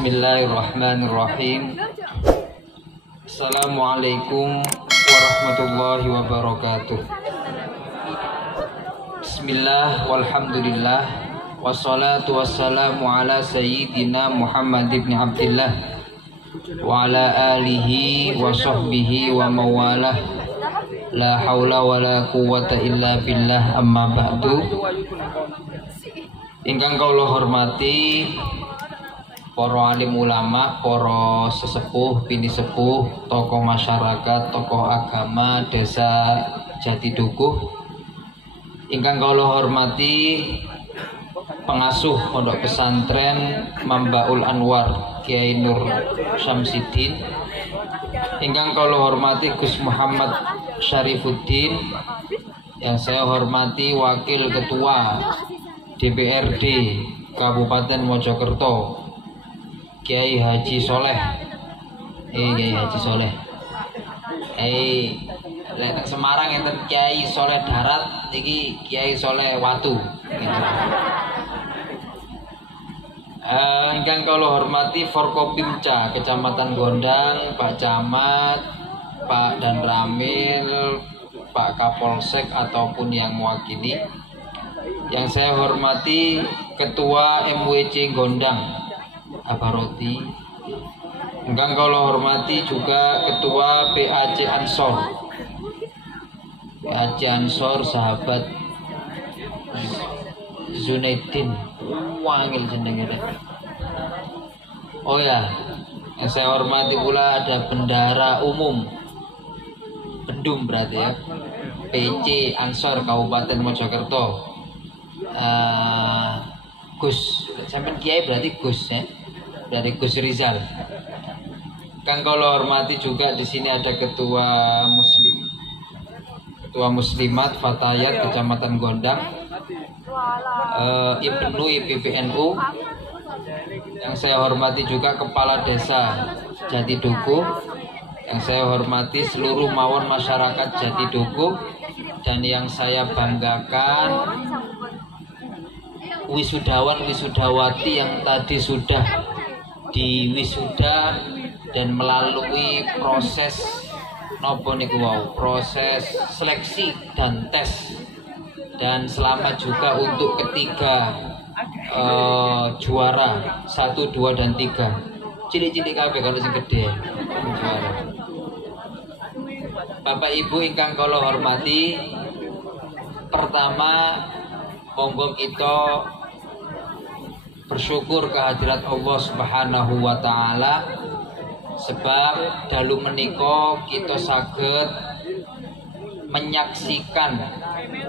Bismillahirrahmanirrahim. Assalamualaikum warahmatullahi wabarakatuh. Bismillah walhamdulillah wassalatu wassalamu ala sayyidina Muhammad ibn Abdillah wa ala alihi wa sahbihi wa mawalah. La haula wa la quwwata illa billah, amma ba'du. Ingkang kula hormati para alim ulama, para sesepuh, bini sepuh, tokoh masyarakat, tokoh agama desa Jatidukuh. Ingkang kula hormati pengasuh pondok pesantren Mambaul Anwar Kiai Nur Syamsiddin. Ingkang kula hormati Gus Muhammad Syarifuddin. Yang saya hormati Wakil Ketua DPRD Kabupaten Mojokerto Kiai Haji Soleh. Kiai Haji Soleh. Letak Semarang enten Kiai Soleh Darat, niki Kiai Soleh Watu. Ingkang kula hormati Forkopimca Kecamatan Gondang, Pak Camat, Pak Dan Ramil, Pak Kapolsek ataupun yang mewakili. Yang saya hormati Ketua MWC Gondang Abaroti. Ingkang kula hormati juga Ketua PAC Ansor. PAC Ansor sahabat Zunaidin. Wangil jenenge. Oh ya, yang saya hormati pula ada Bendara Umum Bendum berarti ya, PC Ansor Kabupaten Mojokerto. Gus, sampai Kiai berarti Gus ya, dari Gus Rizal. Kang kula hormati juga di sini ada Ketua Muslimat Fatayat Kecamatan Gondang, Ibnu IPPNU. Yang saya hormati juga Kepala Desa Jatidukuh. Yang saya hormati seluruh mawon masyarakat Jatidukuh. Dan yang saya banggakan wisudawan wisudawati yang tadi sudah diwisuda dan melalui proses proses seleksi dan tes. Dan selamat juga untuk ketiga juara 1, 2, dan 3. Cilik-cilik kabeh kalau sing gede juara. Bapak Ibu ingkang kula hormati, pertama monggo kita bersyukur kehadirat Allah Subhanahu wa taala sebab dalu menika kita saged menyaksikan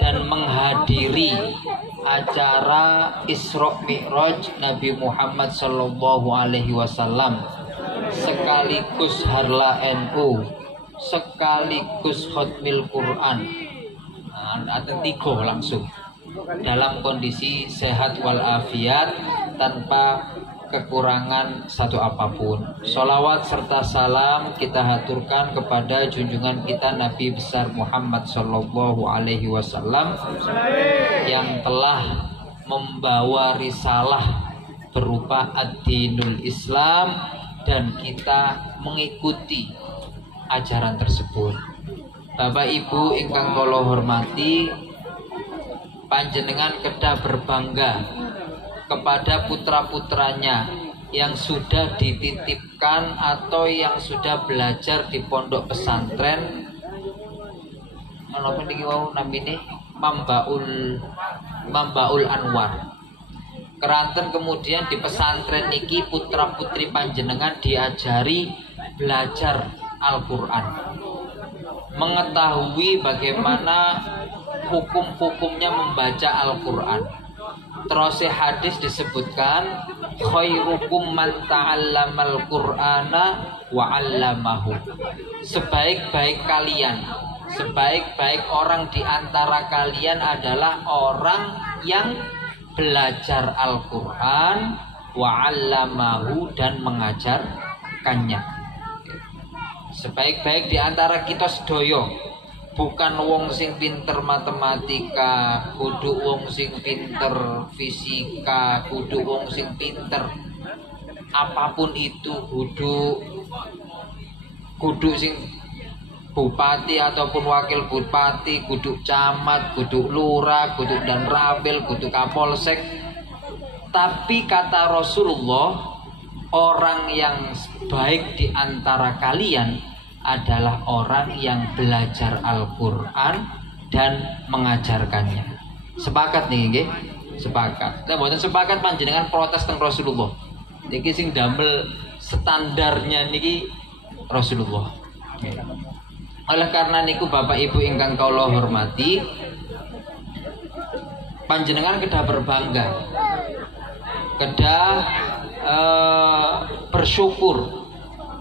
dan menghadiri acara Isra Mi'raj Nabi Muhammad sallallahu alaihi wasallam, sekaligus harla NU, sekaligus khotmil Quran. Ada 3 langsung dalam kondisi sehat walafiat tanpa kekurangan satu apapun. Sholawat serta salam kita haturkan kepada junjungan kita Nabi besar Muhammad sallallahu alaihi wasallam yang telah membawa risalah berupa ad-dinul Islam dan kita mengikuti ajaran tersebut. Bapak Ibu ingkang kula hormati, panjenengan kedah berbangga kepada putra-putranya yang sudah dititipkan atau yang sudah belajar di pondok pesantren menapa niki wau namine Mambaul Anwar Keranten. Kemudian di pesantren niki putra-putri panjenengan diajari belajar Al-Qur'an, mengetahui bagaimana hukum-hukumnya membaca Al-Qur'an. Terus hadis disebutkan khairukum man ta'allamal Qur'ana wa 'allamahu. Sebaik-baik kalian, sebaik-baik orang di antara kalian adalah orang yang belajar Al-Qur'an wa 'allamahu dan mengajarkannya. Sebaik-baik di antara kita sedaya bukan wong sing pinter matematika, kudu wong sing pinter fisika, kudu wong sing pinter apapun itu, kudu sing bupati ataupun wakil bupati, kudu camat, kudu lurah, kudu dan rapil, kudu kapolsek. Tapi kata Rasulullah, orang yang baik di antara kalian adalah orang yang belajar Al-Quran dan mengajarkannya. Sepakat nih, nggih? Sepakat. Nah, mboten sepakat panjenengan protes teng Rasulullah. Niki sing damel standarnya niki Rasulullah. Oleh karena niku Bapak Ibu ingkang kula hormati, panjenengan kedah berbangga, kedah bersyukur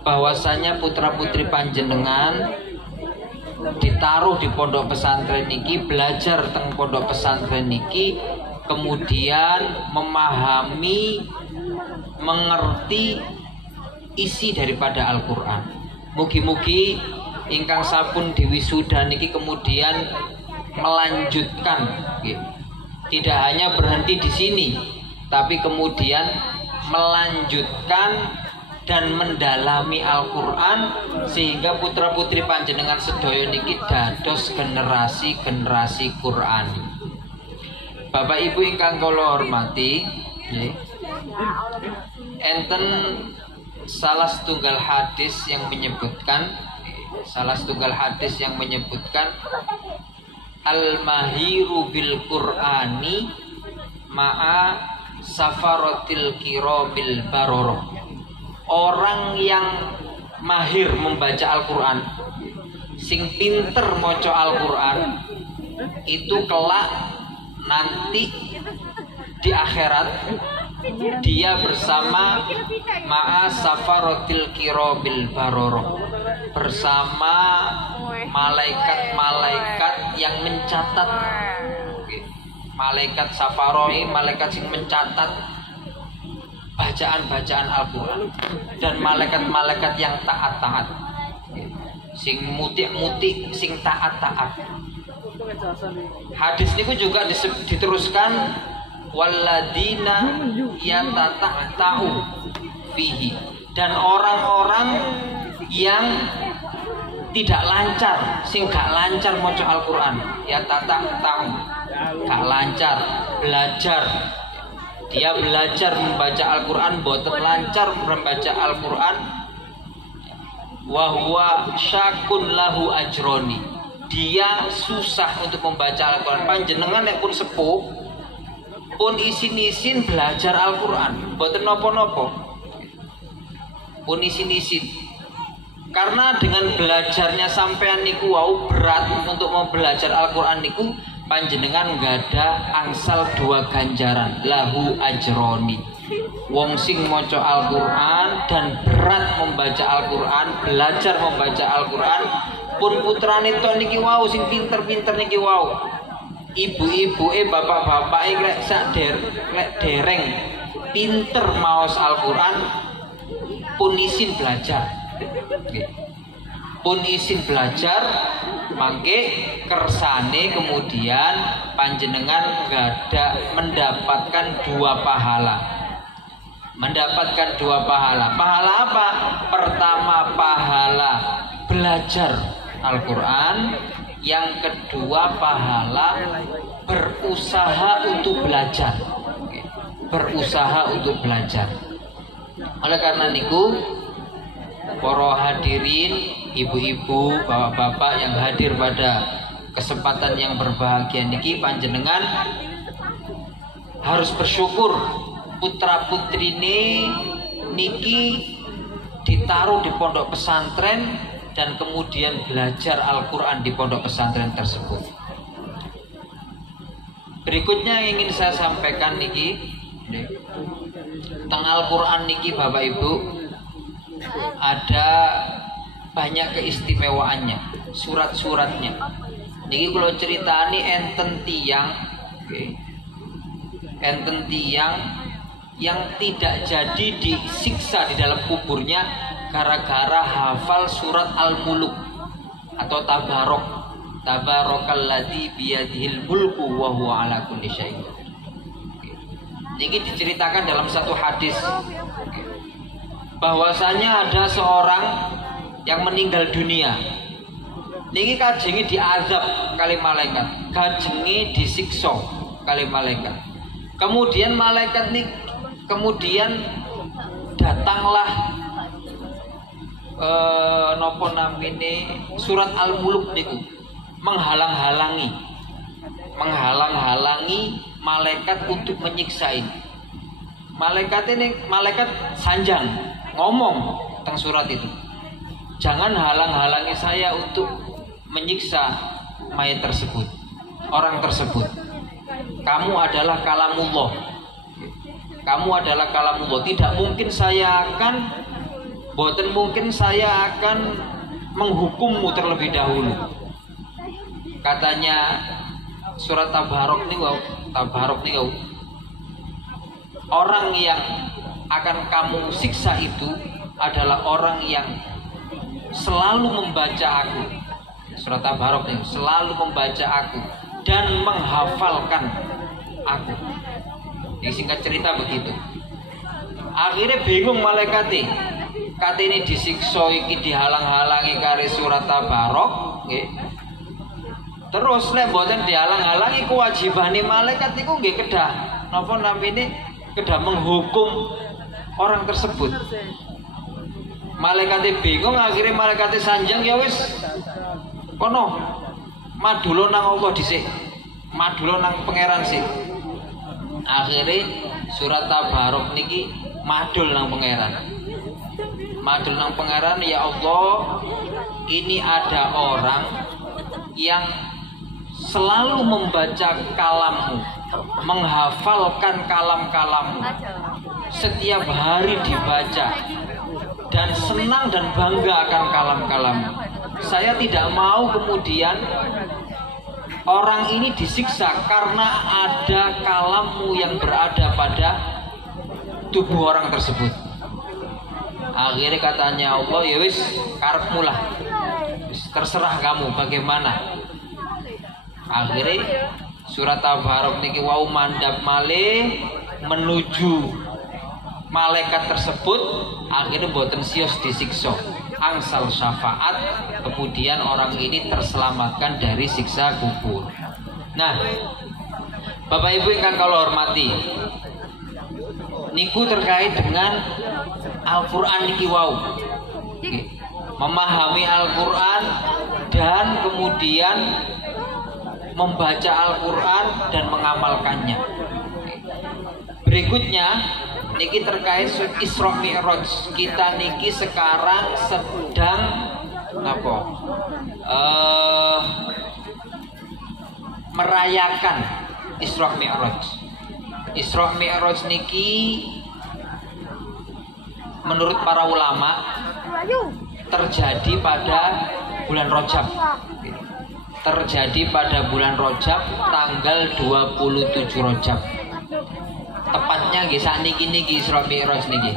bahwasanya putra putri panjenengan ditaruh di pondok pesantren niki, belajar teng pondok pesantren niki, kemudian memahami, mengerti isi daripada Al-Quran. Mugi-mugi ingkang sampun diwisuda niki kemudian melanjutkan, tidak hanya berhenti di sini, tapi kemudian melanjutkan dan mendalami Al-Quran sehingga putra putri panjenengan sedaya niki dados generasi Quran. Bapak Ibu ingkang kula hormati, enten salah setunggal hadis yang menyebutkan al-mahiru bil Qur'ani ma'a safaratil kiramil baroroh. Orang yang mahir membaca Al-Quran, sing pinter moco Al-Quran, itu kelak nanti di akhirat dia bersama ma'a safaratil kiramil baroroh, bersama malaikat-malaikat yang mencatat. Malaikat safaroi, malaikat sing mencatat bacaan-bacaan Al-Quran, dan malaikat-malaikat yang taat-taat, sing muti-muti, sing taat-taat. Hadis niku juga diteruskan walladina yatata'u fihi, dan orang-orang yang tidak lancar, sing gak lancar maca Al-Quran, yatata'u, gak lancar belajar. Dia belajar membaca Al-Quran, boten lancar membaca Al-Quran, wahwa syakun lahu ajroni, dia susah untuk membaca Al-Quran. Panjenengan nek pun sepuh, pun isin-isin belajar Al-Quran, boten nopo-nopo, pun isin-isin. Karena dengan belajarnya sampean niku wau berat untuk mau belajar Al-Quran niku, panjenengan nggak ada angsal 2 ganjaran, lahu ajroni. Wong sing maca Al-Quran dan berat membaca Al-Quran, belajar membaca Al-Quran, pun putrane to niki wau sing pinter-pinter niki wau, ibu-ibu bapak-bapak lek sak dereng pinter maos Al-Quran, pun isin belajar. Pun isin belajar, mangke kersane kemudian panjenengan mendapatkan 2 pahala. Mendapatkan 2 pahala. Pahala apa? Pertama, pahala belajar Al-Quran. Yang kedua, pahala berusaha untuk belajar. Berusaha untuk belajar. Oleh karena niku, para hadirin, ibu-ibu, bapak-bapak yang hadir pada kesempatan yang berbahagia niki, panjenengan harus bersyukur putra putri niki ditaruh di pondok pesantren dan kemudian belajar Al-Quran di pondok pesantren tersebut. Berikutnya yang ingin saya sampaikan niki, tentang Al-Quran niki Bapak Ibu, ada banyak keistimewaannya, surat-suratnya. Niki kalau ceritani enten tiang yang tidak jadi disiksa di dalam kuburnya gara-gara hafal surat Al-Muluk atau Tabarok, Tabarakalladzi biyadihil mulku wa huwa ala kulli syai'in. Niki diceritakan dalam satu hadis. bahwasanya ada seorang yang meninggal dunia. Niki kajengi diazab kali malaikat, kajengi disiksa kali malaikat. Kemudian malaikat nih, kemudian datanglah nopo namine surat Al-Muluk niku menghalang-halangi malaikat untuk menyiksa ini. Malaikat sanjang ngomong tentang surat itu. Jangan halang-halangi saya untuk menyiksa mayat tersebut, orang tersebut. Kamu adalah kalamullah. Kamu adalah kalamullah. Tidak mungkin saya akan, boten mungkin saya akan menghukummu terlebih dahulu. Katanya surat Tabarok nih, orang yang akan kamu siksa itu adalah orang yang selalu membaca aku. Surat Tabarok nih, selalu membaca aku dan menghafalkan aku. Ini singkat cerita begitu. Akhirnya bingung malaikatnya. Kata ini disiksa iki dihalang-halangi kari surat Tabarok, nggih. Terus nek mboten dihalang-halangi kewajibane malaikat niku nggih kedah napa namine kedah menghukum orang tersebut. Malaikatnya bingung, akhirnya malaikatnya sanjang, ya wis kono madulo nang Allah dhisik, madulo nang pangeran sih. Akhirnya surat Tabarok niki madul nang pangeran, madul nang pangeran. Ya Allah, ini ada orang yang selalu membaca kalammu, menghafalkan kalam-kalammu, setiap hari dibaca dan senang dan bangga akan kalam-kalammu. Saya tidak mau kemudian orang ini disiksa karena ada kalammu yang berada pada tubuh orang tersebut. Akhirnya katanya Allah, ya wis karepmu lah, terserah kamu bagaimana. Akhirnya surat Tabarok niki wau mandap malih menuju malaikat tersebut. Akhirnya boten sios disiksa, angsal syafaat, kemudian orang ini terselamatkan dari siksa kubur. Nah, Bapak Ibu yang kalau hormati, niku terkait dengan Al-Quran niki wau, memahami Al-Quran dan kemudian membaca Al-Quran dan mengamalkannya. Berikutnya niki terkait Isra Mi'raj. Kita niki sekarang sedang merayakan Isra Mi'raj. Isra Mi'raj niki menurut para ulama terjadi pada bulan Rajab. Terjadi pada bulan Rajab tanggal 27 Rajab. Tepatnya nggih sakniki niki Isra Mi'raj niki.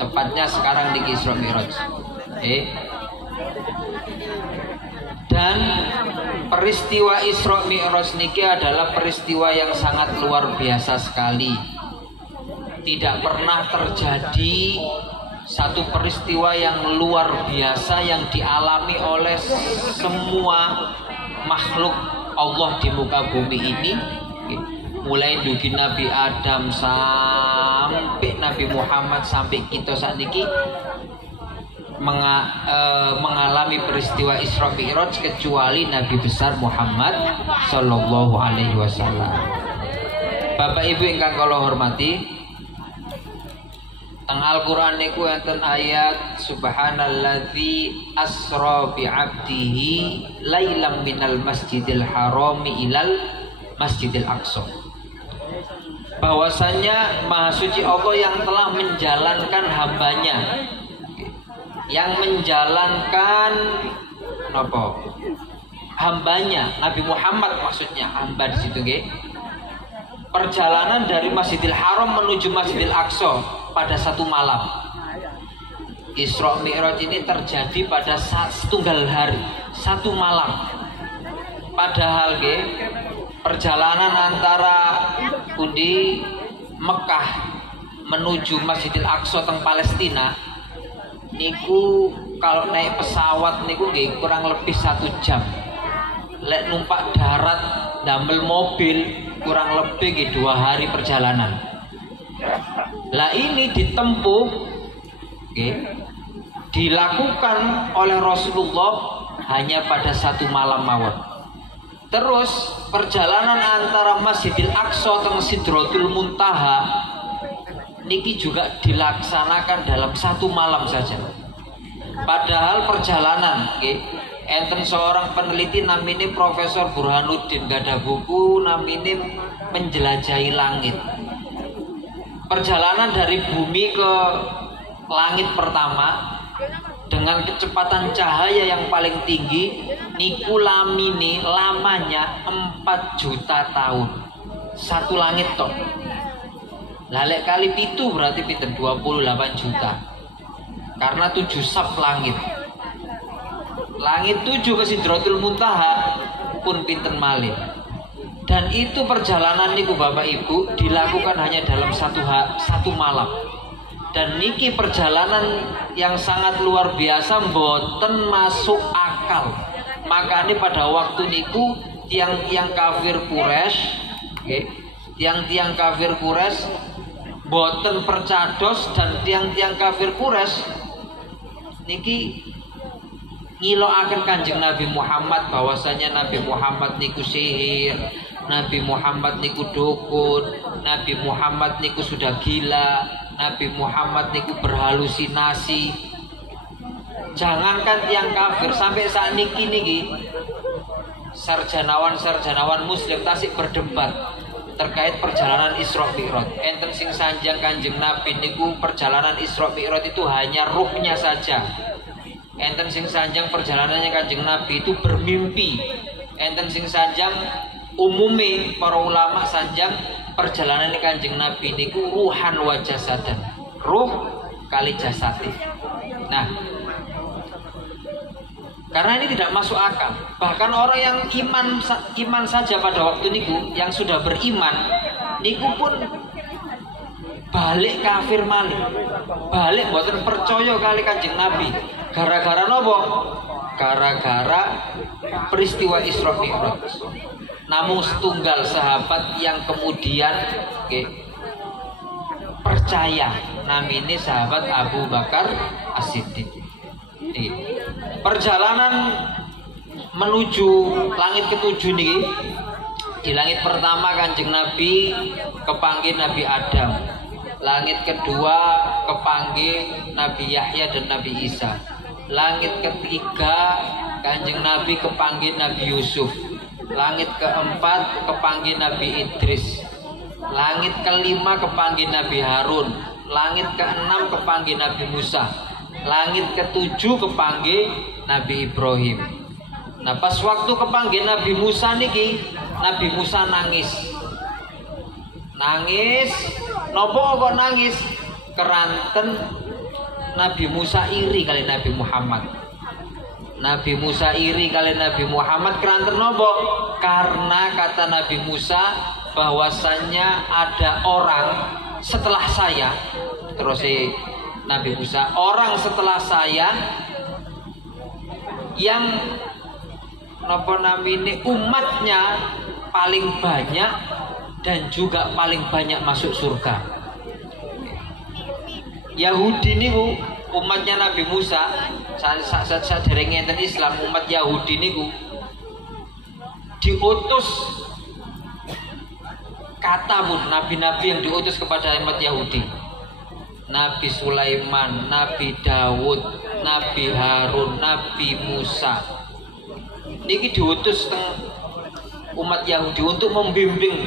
Tepatnya sekarang niki Isra Mi'raj. Dan peristiwa Isra Mi'raj niki adalah peristiwa yang sangat luar biasa sekali. Tidak pernah terjadi satu peristiwa yang luar biasa yang dialami oleh semua makhluk Allah di muka bumi ini, mulai dari Nabi Adam sampai Nabi Muhammad sampai kita saat ini mengalami peristiwa Isra Mi'raj kecuali Nabi besar Muhammad Sallallahu Alaihi Wasallam. Bapak Ibu ingkang kula hormati, teng Al-Qur'an niku enten ayat subhanalladzi asra bi 'abdihi lailam minal masjidil harami ilal masjidil aqsa. Bahwasanya Maha Suci Allah yang telah menjalankan hambanya, yang menjalankan hambanya Nabi Muhammad, maksudnya hamba di situ nggih. Perjalanan dari Masjidil Haram menuju Masjidil Aqsa pada satu malam. Isra Mi'raj ini terjadi pada setunggal hari, satu malam. Padahal nggih, perjalanan antara pundi Mekah menuju Masjidil Aqsa teng Palestina niku kalau naik pesawat niku nggih kurang lebih 1 jam. Lek numpak darat damel mobil kurang lebih nggih 2 hari perjalanan. Lah ini ditempuh nggih dilakukan oleh Rasulullah hanya pada 1 malam mawon. Terus perjalanan antara Masjidil Aqsa ke Sidratul Muntaha niki juga dilaksanakan dalam 1 malam saja. Padahal perjalanan enten seorang peneliti namanya Profesor Burhanuddin, gak ada buku namanya Menjelajahi Langit. Perjalanan dari bumi ke langit pertama dengan kecepatan cahaya yang paling tinggi niku lamanya 4 juta tahun. 1 langit toh. Lalek kali itu berarti pinten 28 juta. Karena 7 sab langit. Langit 7 ke Sidratul Muntaha pun pinten malih. Dan itu perjalanan niku Bapak Ibu dilakukan hanya dalam 1 malam. Dan niki perjalanan yang sangat luar biasa, mboten masuk akal. Makanya pada waktu niku tiang-tiang kafir Quraisy, tiang-tiang kafir Quraisy boten percados dan tiang-tiang kafir Quraisy niki ngiloaken Kanjeng Nabi Muhammad bahwasanya Nabi Muhammad niku sihir, Nabi Muhammad niku dukun, Nabi Muhammad niku sudah gila, Nabi Muhammad niku berhalusinasi. Jangankan tiang kafir, sampai saat niki sarjanawan muslim tasik berdebat terkait perjalanan Isra Mi'raj. Enten sing sanjang Kanjeng Nabi niku perjalanan Isra Mi'raj itu hanya ruhnya saja. Enten sing sanjang perjalanannya Kanjeng Nabi itu bermimpi. Enten sing sanjang umumnya para ulama sanjang perjalanan Kanjeng Nabi niku ruhan wa jasadan. Ruh kali jasati. Nah, karena ini tidak masuk akal. Bahkan orang yang iman saja pada waktu niku, yang sudah beriman, niku pun balik kafir malih. Balik mboten percaya kali Kanjeng Nabi. Gara-gara nopo? Gara-gara peristiwa Isra Mi'raj. Namun setunggal sahabat yang kemudian percaya, namanya sahabat Abu Bakar As-Siddiq. Perjalanan menuju langit ketujuh nih, di langit pertama Kanjeng Nabi kepanggih Nabi Adam, langit kedua kepanggih Nabi Yahya dan Nabi Isa, langit ketiga Kanjeng Nabi kepanggih Nabi Yusuf, langit keempat kepanggih Nabi Idris, langit kelima kepanggih Nabi Harun, langit keenam kepanggih Nabi Musa, langit ketujuh kepanggih Nabi Ibrahim. Nah pas waktu kepanggih Nabi Musa niki, Nabi Musa nangis. Nopo kok nangis? Keranten Nabi Musa iri kali Nabi Muhammad. Nabi Musa iri kali Nabi Muhammad keranten nopo? Karena kata Nabi Musa bahwasannya ada orang setelah saya. Terus Nabi Musa, orang setelah saya yang umatnya paling banyak dan juga paling banyak masuk surga. Yahudi niku umatnya Nabi Musa saat dereng enten Islam, umat Yahudi niku diutus katamun nabi-nabi yang diutus kepada umat Yahudi. Nabi Sulaiman, Nabi Dawud, Nabi Harun, Nabi Musa. Niki diutus teng umat Yahudi untuk membimbing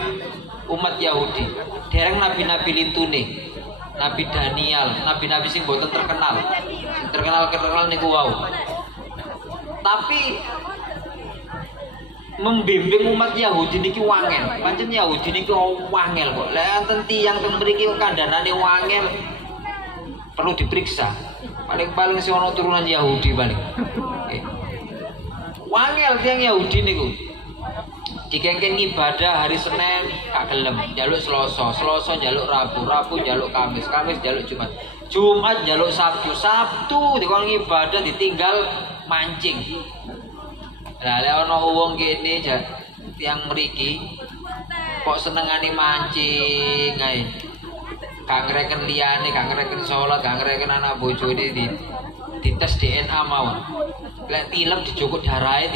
umat Yahudi. Dereng nabi-nabi lintune, Nabi Daniel, nabi-nabi sing boten terkenal. Terkenal niku wau. Tapi membimbing umat Yahudi niki wangel. Pancen Yahudi niki wangel kok. Lah enten tiyang teng mriki kandhanane wangel. Perlu diperiksa. Paling si ono turunan Yahudi paling. Wangel tiang Yahudi niku. Dikengken ibadah hari Senin gak gelem, njaluk Selasa, Selasa njaluk Rabu, Rabu njaluk Kamis, Kamis njaluk Jumat. Jumat njaluk Sabtu, Sabtu dikon ibadah ditinggal mancing. Lah lek ana wong kene tiyang mriki kok senengane mancing ae. Gak ngreken liyane, gak ngreken salat, gak ngreken anak bojone di tes DNA mawon. Lek tilem dijukuk darahe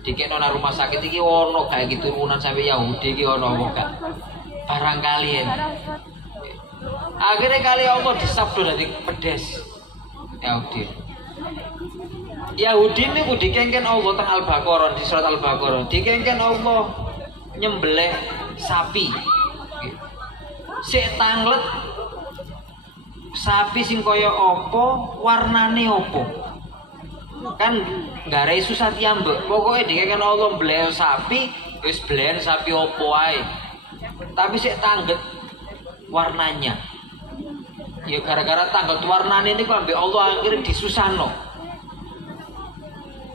dikekno nang rumah sakit iki ono kayak gitu turunan sampai Yahudi iki ono apa gak? Barangkali ya. Akhirnya kali Allah disabdo dadi pedes. Yahudi. Yahudi niku dikengken Allah teng Al-Baqarah di surat Al-Baqarah. Dikengken Allah nyembelih sapi. Sik tanglet sapi sing kaya apa, warnane apa. Kan gare susah tiambek. Pokoke dikengken Allah mbeleh sapi, wis blehen sapi apa wae. Tapi sik tangget warnanya. Ya gara-gara tangget warnane niku ambek Allah akhirnya disusahno.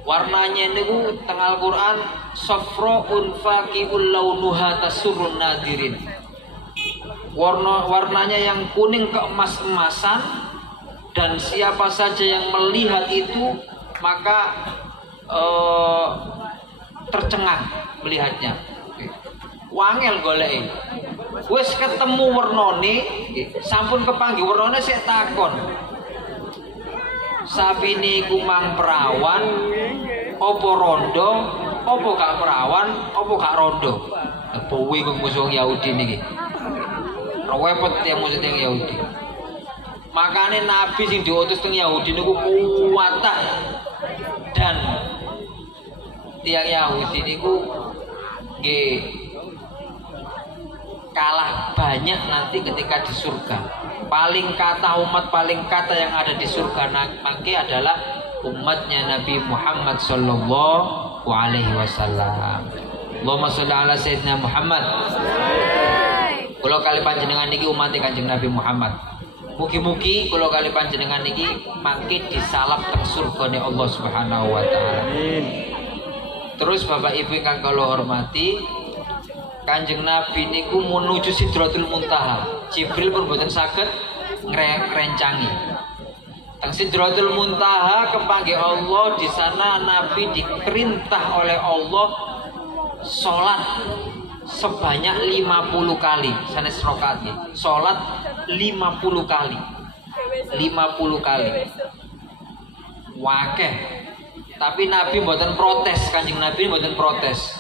Warnanya niku teng Al-Qur'an safra'un faqi'ul launuha tasurrun nadirin. Warnanya yang kuning keemas-emasan dan siapa saja yang melihat itu maka tercengang melihatnya. Wangel goleke. Wis ketemu wernane, sampun kepanggih wernane sik takon. Sapine iku mang perawan, apa rondo, apa gak perawan, apa gak rondo. Bowi kok musuh Yahudi niki. Repot ya musuh teng Yahudi. Makane nabi sing diutus teng Yahudi niku kuwata. Dan tiang Yahudi niku nggih kalah banyak nanti ketika di surga. Paling kata umat paling kata yang ada di surga nanti adalah umatnya Nabi Muhammad sallallahu alaihi wasallam. Allahumma sholli ala sayyidina Muhammad. Kula kali panjenengan niki umat Kanjeng Nabi Muhammad. Mugi-mugi kula kali panjenengan niki mangke disalap teng surgane Allah Subhanahu wa taala. Terus Bapak Ibu ingkang kula hormati, Kanjeng Nabi niku menuju Sidratul Muntaha. Jibril pun boten saged ngrencangi. Teng Sidratul Muntaha kepanggih Allah, di sana Nabi diperintah oleh Allah salat sebanyak 50 kali. Sanes rakaat nggih. Salat 50 kali. 50 kali. Wakeh. Tapi Nabi mboten protes, Kanjeng Nabi mboten protes.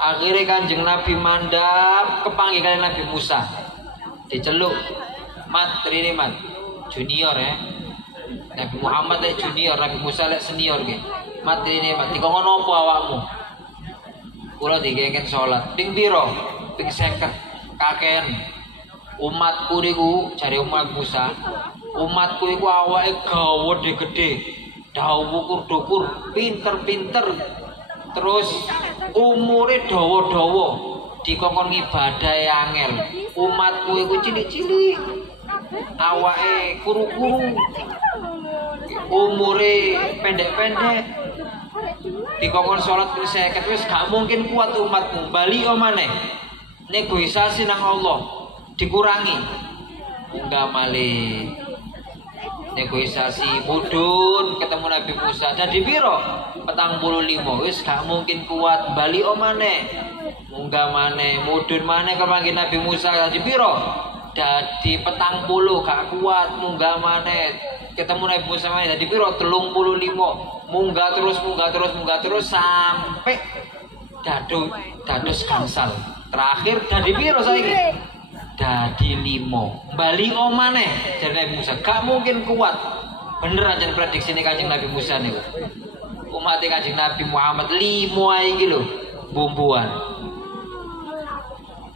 Akhirnya Kanjeng Nabi mandap kepanggih kali Nabi Musa. Diceluk, "Mat, rene mat." Junior ya. Nabi Muhammad lek junior, Nabi Musa lek senior nggih. "Mat, rene mat, dikongkon apa awakmu?" Kula dikengken salat. Ping pira? Ping 50. Kakean. Umatku niku jare umat Musa. Umatku iku awake gawe gede, dawa kur-kur, pinter-pinter. Terus umure dawa-dawa, dikongkon ibadah angel. Umatku iku cilik-cilik, awake kuru-kuru, umure pendek-pendek, dikongkon sholat ping 50. Wis gak mungkin kuat umatmu. Bali maneh. Negosiasi nang Allah dikurangi. Enggak malih. Negosiasi mudun ketemu Nabi Musa. Jadi piro? 45. Wis gak mungkin kuat. Bali maneh. Munggah maneh, mudun maneh kepanggih Nabi Musa. Jadi piro? Dadi 40 gak kuat. Munggah maneh. Ketemu Nabi Musa maneh. Jadi piro? 35. Munggah terus sampai dados gangsal. Terakhir dadi piro saiki? Dadi 5. Bali maneh jare Nabi Musa. Gak mungkin kuat. Bener aja prediksine Kanjeng Nabi Musa niku. Umat Kanjeng Nabi Muhammad 5 iki lho bumbuan.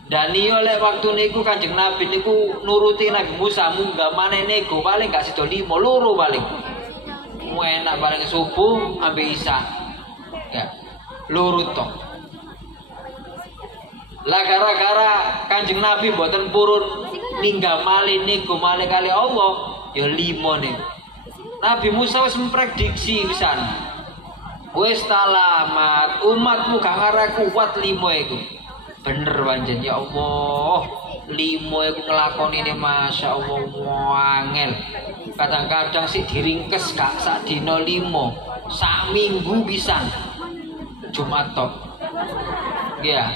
Dan iya lek waktu niku Kanjeng Nabi niku nuruti Nabi Musa munggah maneh nego paling gak sida 5 loro paling. Enak paling subuh ambil isya. Ya. Lurut tok. Lah gara-gara Kanjeng Nabi mboten purun ninggal malih nego malih kali Allah, ya 5 nih. Nabi Musa wis memprediksi pisan. Wis talamat, umatmu gak arep kuat 5 iku. Bener pancen ya Allah. limo iku nglakonine Masya Allah wangel. Kadang-kadang sih diringkes Kak sak dina 5, sak minggu pisan. Jumat tok. Ya.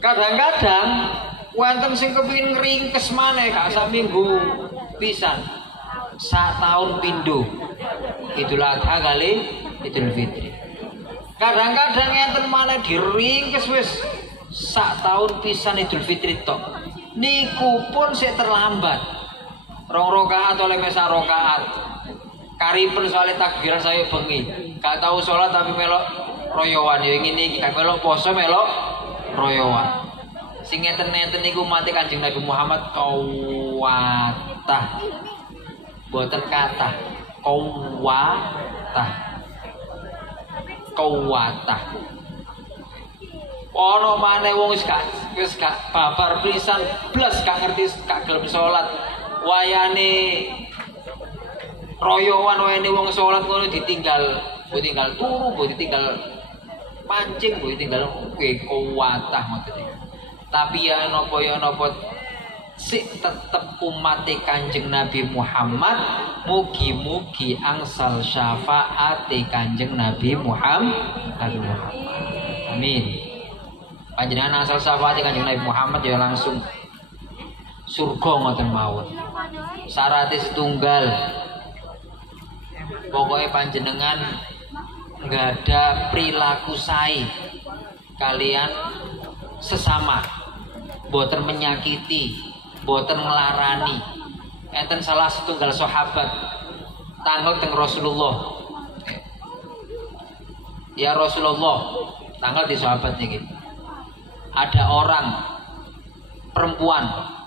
Kadang-kadang wonten sing kepengin ngringkes maneh Kak sak minggu pisan. Sak tahun pindho. Idul Adha kali Idul Fitri. Kadang-kadang enten maneh diringkes wis sak tahun pisan Idul Fitri tok. Niku pun sik terlambat. 2 rakaat oleh mesa rakaat. Karipun soalnya takbiran saya bengi. Gak tahu sholat tapi melok royowan ya ngene iki. Gak melok poso melok royowan. Sing ngeten-ngeten niku mati Kanjeng Nabi Muhammad kawatah. Boten kata kawatah. Kawatah. Ono maneh wong wis gak babar pisan blas gak ngerti gak gelem salat. Wayane royowan wayane wong salat ngono ditinggal, mbok tinggal turu, mbok ditinggal mancing, mbok ditinggal kawatah ngoten. Tapi ya napa sik tetep umat Kanjeng Nabi Muhammad mugi-mugi angsal syafaat Kanjeng Nabi Muhammad. Amin. Panjenengan angsal syafaat Kanjeng Nabi Muhammad ya langsung surga ngoten mawon. Syaratnya setunggal. Pokoknya panjenengan nggak ada perilaku sae kalian sesama, boten menyakiti, boten melarani. Enten salah setunggal sahabat tanggal teng Rasulullah. Ya Rasulullah, tanggal di sahabat niki. Ada orang perempuan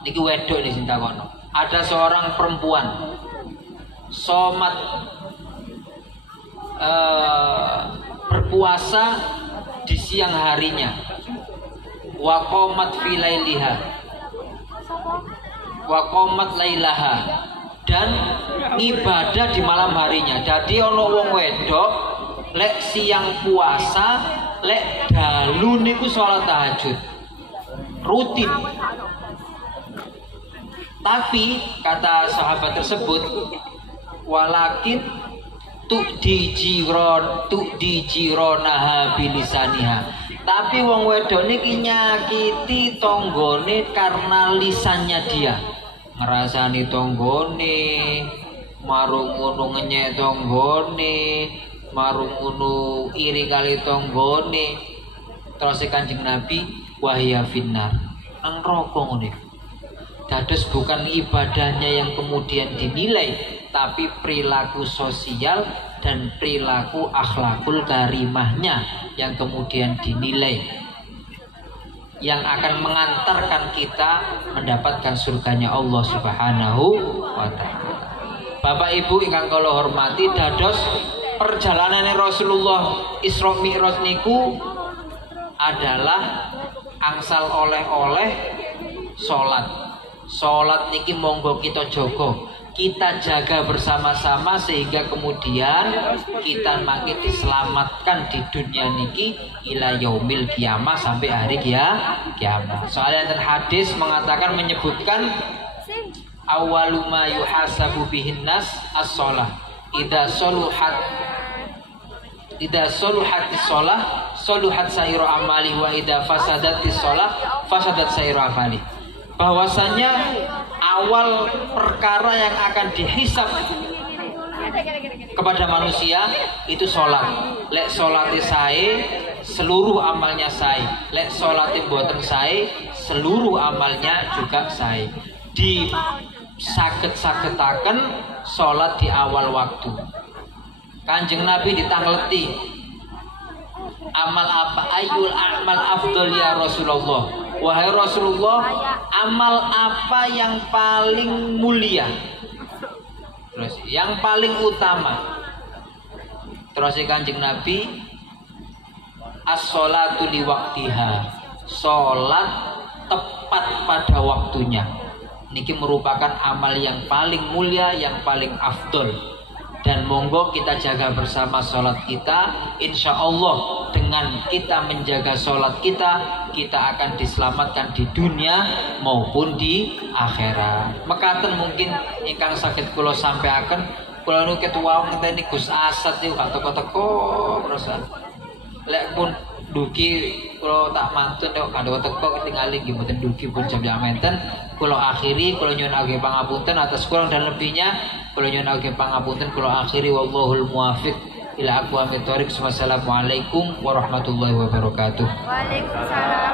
niki wedok di sini takono. Ada seorang perempuan somat berpuasa di siang harinya, waqomat fi lailiha, waqomat lailaha, dan ibadah di malam harinya. Jadi ono wong wedok lek siang puasa, lek dalu niku sholat tahajud rutin. Tapi kata sahabat tersebut, walakin tu'di jironaha bilisaniha. Tapi wong wedok niki nyakiti tonggone karena lisannya dia. Ngerasani tonggone, marung ngono ngenyek tonggone, marung ngono iri kali tonggone. Terus Kanjeng Nabi wahya finnar. Nang neraka ngene. Dados bukan ibadahnya yang kemudian dinilai, tapi perilaku sosial dan perilaku akhlakul karimahnya yang kemudian dinilai, yang akan mengantarkan kita mendapatkan surganya Allah Subhanahu wa ta'ala. Bapak Ibu ingkang kula hormati, dados perjalanan Rasulullah Isra Mi'raj niku adalah angsal oleh-oleh salat. Salat niki monggo kita jogo, kita jaga bersama-sama sehingga kemudian kita makin diselamatkan di dunia niki ila yaumil kiamah, sampai hari kiamat. Soalnya dan hadis mengatakan, menyebutkan awwalu ma yuhasabu bihin nas as-shalah. Idza soluhatis shalah soluhat sairu amali, wa idza fasadatis shalah fasadat sairu amali. Bahwasanya awal perkara yang akan dihisab kepada manusia itu sholat. Lek sholati sae, seluruh amalnya sae. Lek sholati boten sae, seluruh amalnya juga sae. Di saged-sagetaken sholat di awal waktu. Kanjeng Nabi ditangleti, amal apa? Ayyul a'mal afdal ya Rasulullah. Wahai Rasulullah, amal apa yang paling mulia? Terus yang paling utama. Terus Kanjeng Nabi, as-sholatu liwaktiha. Sholat tepat pada waktunya. Niki merupakan amal yang paling mulia, yang paling afdol. Dan monggo kita jaga bersama sholat kita. Insya Allah dengan kita menjaga sholat kita, kita akan diselamatkan di dunia maupun di akhirat. Mekaten mungkin ingkang sakit kula sampaiaken, kula nu ketua ngenteni Gus Asad niku gak teko-teko prosan. Lek pun dugi kula tak mantun nek gak teko ketingali nggih mboten dugi pun jam-jam menten. Kula akhiri, kula nyuwun ageng pangapunten atas kurang dan lebihnya. Kula nyuwun ageng pangapunten, kula akhiri wallahul muwaffiq ila aqwamit thoriq. Wassalamualaikum warahmatullahi wabarakatuh. Waalaikumsalam.